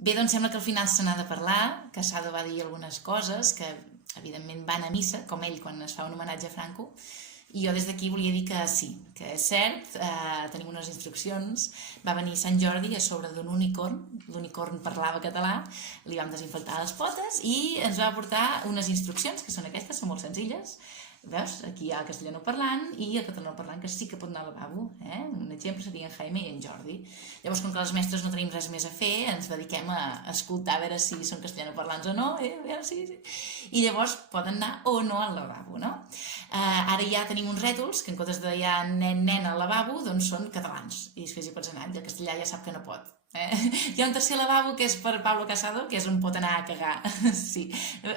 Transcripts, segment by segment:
Bé, doncs sembla que al final se n'ha de parlar. Casado va dir algunes coses que, evidentment, van a missa, com ell quan es fa un homenatge a Franco, i jo des d'aquí volia dir que sí, que és cert, tenim unes instruccions, va venir Sant Jordi a sobre d'un unicorn, l'unicorn parlava català, li vam desinfectar les potes i ens va portar unes instruccions, que són aquestes, són molt senzilles. Veus? Aquí hi ha el castellano parlant i el català parlant que sí que pot anar al lavabo. Un exemple seria en Jaime i en Jordi. Llavors, com que les mestres no tenim res més a fer, ens dediquem a escoltar a veure si són castellano parlants o no, sí. I llavors poden anar o no al lavabo, no? Ara ja tenim uns rètols que en comptes de ja nen al lavabo, doncs són catalans. I després hi pots anar, i el castellà ja sap que no pot. Hi ha un tercer lavabo que és per Pablo Casado, que és on pot anar a cagar. Sí.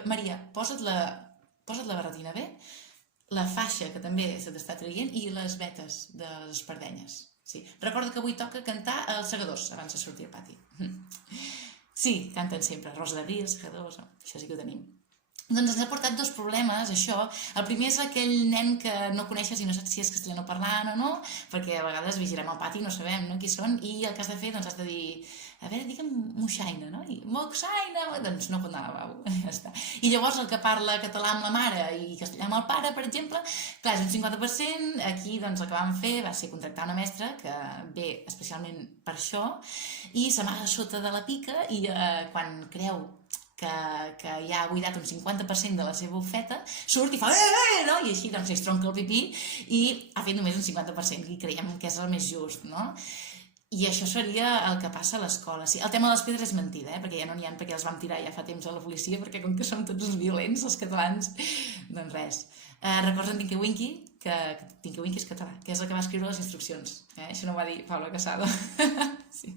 Maria, posa't la barretina bé, la faixa, que també se t'està traient, i les vetes de les espardenyes. Sí. Recorda que avui toca cantar els segadors abans de sortir al pati. Sí, canten sempre, Rosa d'Abril, segadors, això sí que ho tenim. Doncs ens ha portat dos problemes, això. El primer és aquell nen que no coneixes i no saps si és castellano parlant o no, perquè a vegades vigilem al pati i no sabem qui són, i el que has de fer, doncs has de dir, a veure, digue'm moixaina, no? I moxaina, doncs no pot anar al lavabo, ja està. I llavors el que parla català amb la mare i castellà amb el pare, per exemple, clar, és un 50%, aquí doncs el que vam fer va ser contractar una mestra que ve especialment per això i s'amaga sota de la pica i quan creu que ja ha buidat un 50% de la seva bufeta, surt i fa no? I així doncs es tronca el pipí i ha fet només un 50% i creiem que és el més just, no? I això seria el que passa a l'escola. Sí, el tema de les pedres és mentida, perquè ja no n'hi ha, perquè els vam tirar ja fa temps a la policia, perquè com que som tots els violents, els catalans, doncs res. Records en Tinky Winky, que Tinky Winky és català, que és el que va escriure les instruccions. Això no ho va dir Pablo Casado. Sí.